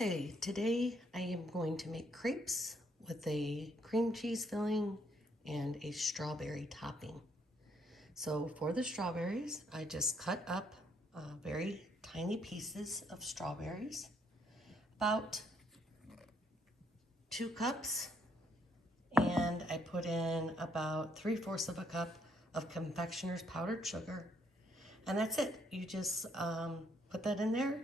Okay, today I am going to make crepes with a cream cheese filling and a strawberry topping. So for the strawberries, I just cut up very tiny pieces of strawberries, about 2 cups, and I put in about 3/4 of a cup of confectioner's powdered sugar, and that's it. You just put that in there,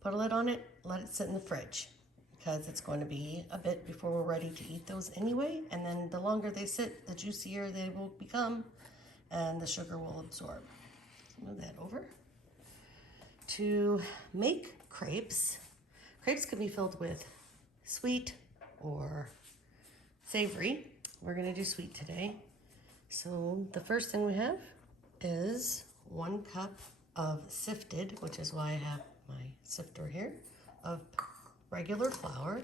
put a lid on it, let it sit in the fridge because it's going to be a bit before we're ready to eat those anyway. And then the longer they sit, the juicier they will become and the sugar will absorb. Move that over. To make crepes, crepes can be filled with sweet or savory. We're going to do sweet today. So the first thing we have is 1 cup of sifted, which is why I have my sifter here, of regular flour.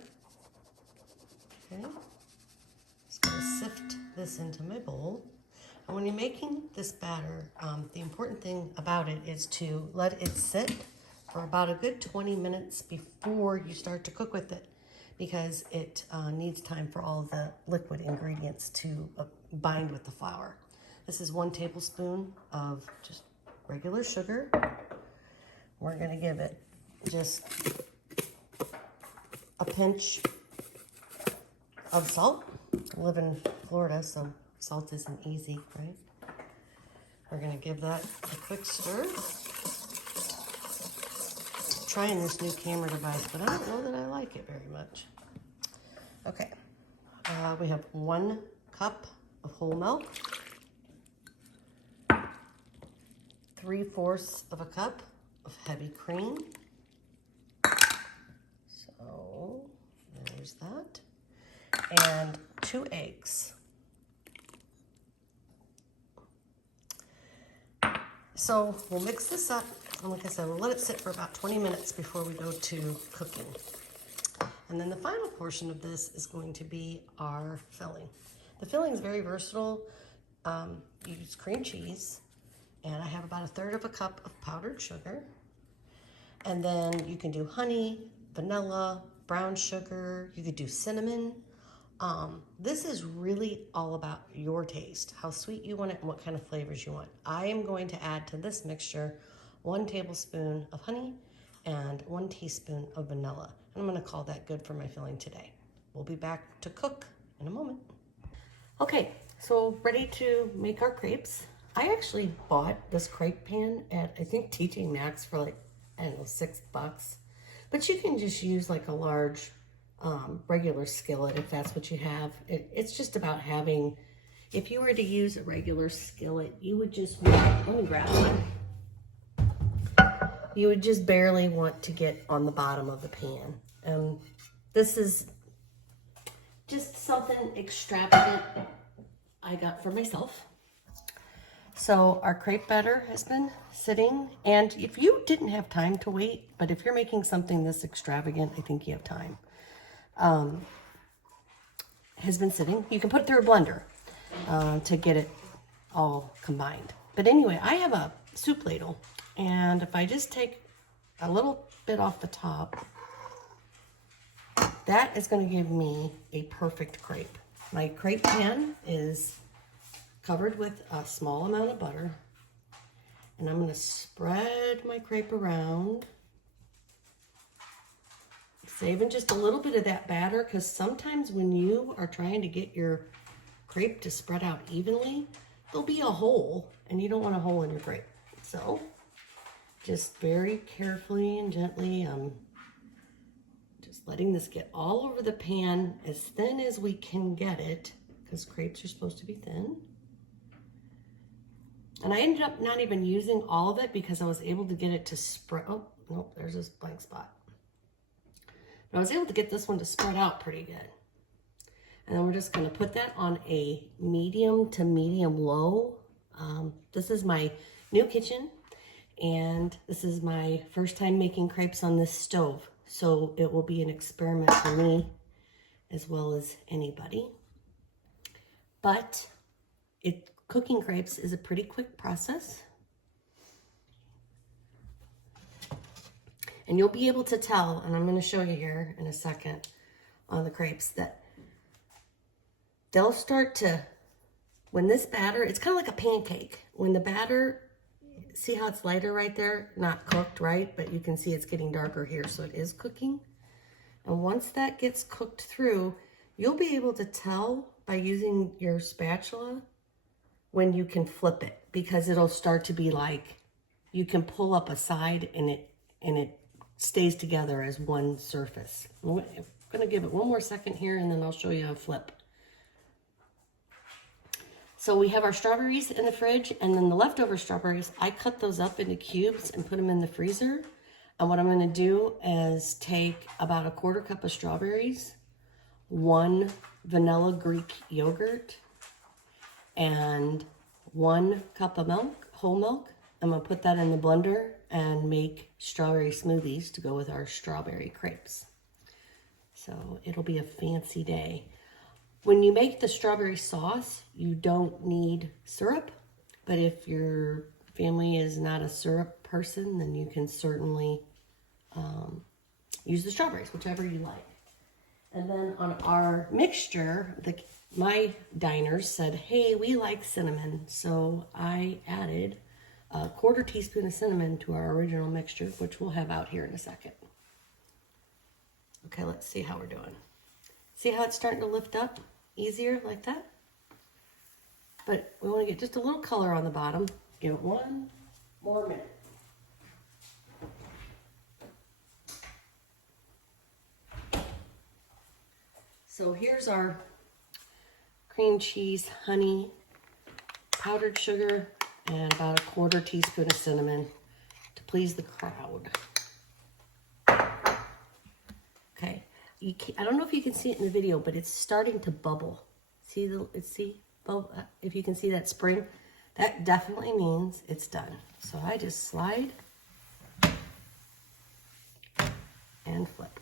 Okay, just gonna sift this into my bowl. And when you're making this batter, the important thing about it is to let it sit for about a good 20 minutes before you start to cook with it, because it needs time for all of the liquid ingredients to bind with the flour. This is 1 tablespoon of just regular sugar. We're gonna give it just a pinch of salt. I live in Florida, so salt isn't easy, right? We're gonna give that a quick stir. I'm trying this new camera device, but I don't know that I like it very much. Okay, we have 1 cup of whole milk, 3/4 of a cup of heavy cream. So there's that. And 2 eggs. So we'll mix this up, and like I said, we'll let it sit for about 20 minutes before we go to cooking. And then the final portion of this is going to be our filling. The filling is very versatile. You use cream cheese, and I have about 1/3 of a cup of powdered sugar. And then you can do honey, vanilla, brown sugar, you could do cinnamon. This is really all about your taste, how sweet you want it and what kind of flavors you want. I am going to add to this mixture 1 tablespoon of honey and 1 teaspoon of vanilla. And I'm gonna call that good for my filling today. We'll be back to cook in a moment. Okay, so ready to make our crepes. I actually bought this crepe pan at, I think, TJ Maxx for like, I don't know, $6. But you can just use like a large regular skillet if that's what you have. It's just about having, if you were to use a regular skillet, you would just want, let me grab one. You would just barely want to get on the bottom of the pan. This is just something extravagant I got for myself. So our crepe batter has been sitting, and if you didn't have time to wait, but if you're making something this extravagant, I think you have time, has been sitting. You can put it through a blender to get it all combined. But anyway, I have a soup ladle, and if I just take a little bit off the top, that is going to give me a perfect crepe. My crepe pan is covered with a small amount of butter, and I'm going to spread my crepe around, saving just a little bit of that batter, because sometimes when you are trying to get your crepe to spread out evenly, there'll be a hole, and you don't want a hole in your crepe. So just very carefully and gently, just letting this get all over the pan, as thin as we can get it, because crepes are supposed to be thin. And I ended up not even using all of it because I was able to get it to spread. Oh, nope, there's this blank spot. But I was able to get this one to spread out pretty good. And then we're just going to put that on a medium to medium low. This is my new kitchen, and this is my first time making crepes on this stove. So it will be an experiment for me as well as anybody. But cooking crepes is a pretty quick process. And you'll be able to tell, and I'm going to show you here in a second on the crepes, that they'll start to, when this batter, it's kind of like a pancake. When the batter, see how it's lighter right there? Not cooked, right? But you can see it's getting darker here, so it is cooking. And once that gets cooked through, you'll be able to tell by using your spatula when you can flip it, because it'll start to be like, you can pull up a side and it stays together as one surface. I'm gonna give it one more second here and then I'll show you a flip. So we have our strawberries in the fridge, and then the leftover strawberries, I cut those up into cubes and put them in the freezer. And what I'm gonna do is take about a 1/4 cup of strawberries, 1 vanilla Greek yogurt, and 1 cup of milk, whole milk. I'm gonna put that in the blender and make strawberry smoothies to go with our strawberry crepes. So it'll be a fancy day. When you make the strawberry sauce, you don't need syrup, but if your family is not a syrup person, then you can certainly use the strawberries, whichever you like. And then on our mixture, my diners said, hey, we like cinnamon, so I added a 1/4 teaspoon of cinnamon to our original mixture, which we'll have out here in a second. Okay, let's see how we're doing. See how it's starting to lift up easier like that? But we want to get just a little color on the bottom. Give it 1 more minute. So here's our cream cheese, honey, powdered sugar, and about a 1/4 teaspoon of cinnamon to please the crowd. Okay, I don't know if you can see it in the video, but it's starting to bubble. If you can see that spring, that definitely means it's done. So I just slide and flip.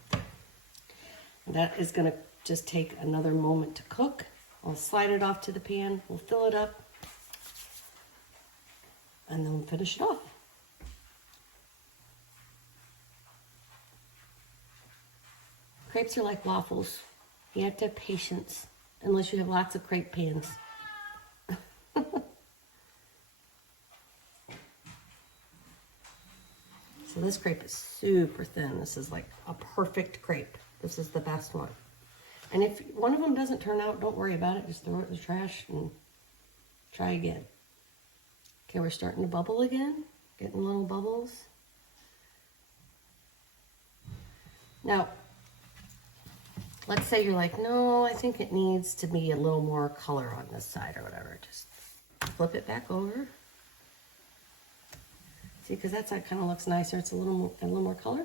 And that is gonna just take another moment to cook. I'll slide it off to the pan, we'll fill it up, and then we'll finish it off. Crepes are like waffles. You have to have patience, unless you have lots of crepe pans. So this crepe is super thin. This is like a perfect crepe. This is the best one. And if one of them doesn't turn out, don't worry about it. Just throw it in the trash and try again. Okay, we're starting to bubble again. Getting little bubbles. Now, let's say you're like, no, I think it needs to be a little more color on this side or whatever. Just flip it back over. See, because that side kind of looks nicer. It's a little more color.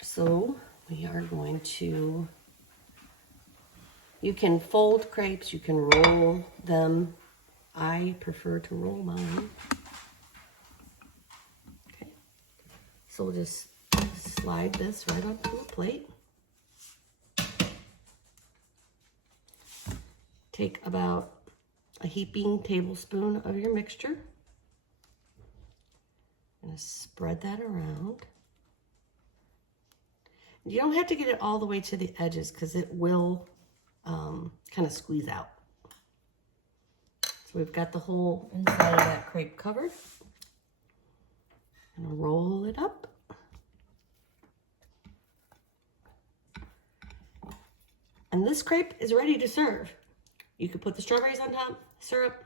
So we are going to, you can fold crepes, you can roll them. I prefer to roll mine. Okay, so we'll just slide this right onto a plate. Take about a heaping tablespoon of your mixture. I'm going to spread that around. You don't have to get it all the way to the edges because it will kind of squeeze out. So we've got the whole inside of that crepe covered. I'm going to roll it up. And this crepe is ready to serve. You could put the strawberries on top, syrup,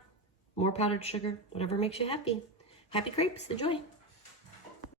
more powdered sugar, whatever makes you happy. Happy crepes, enjoy.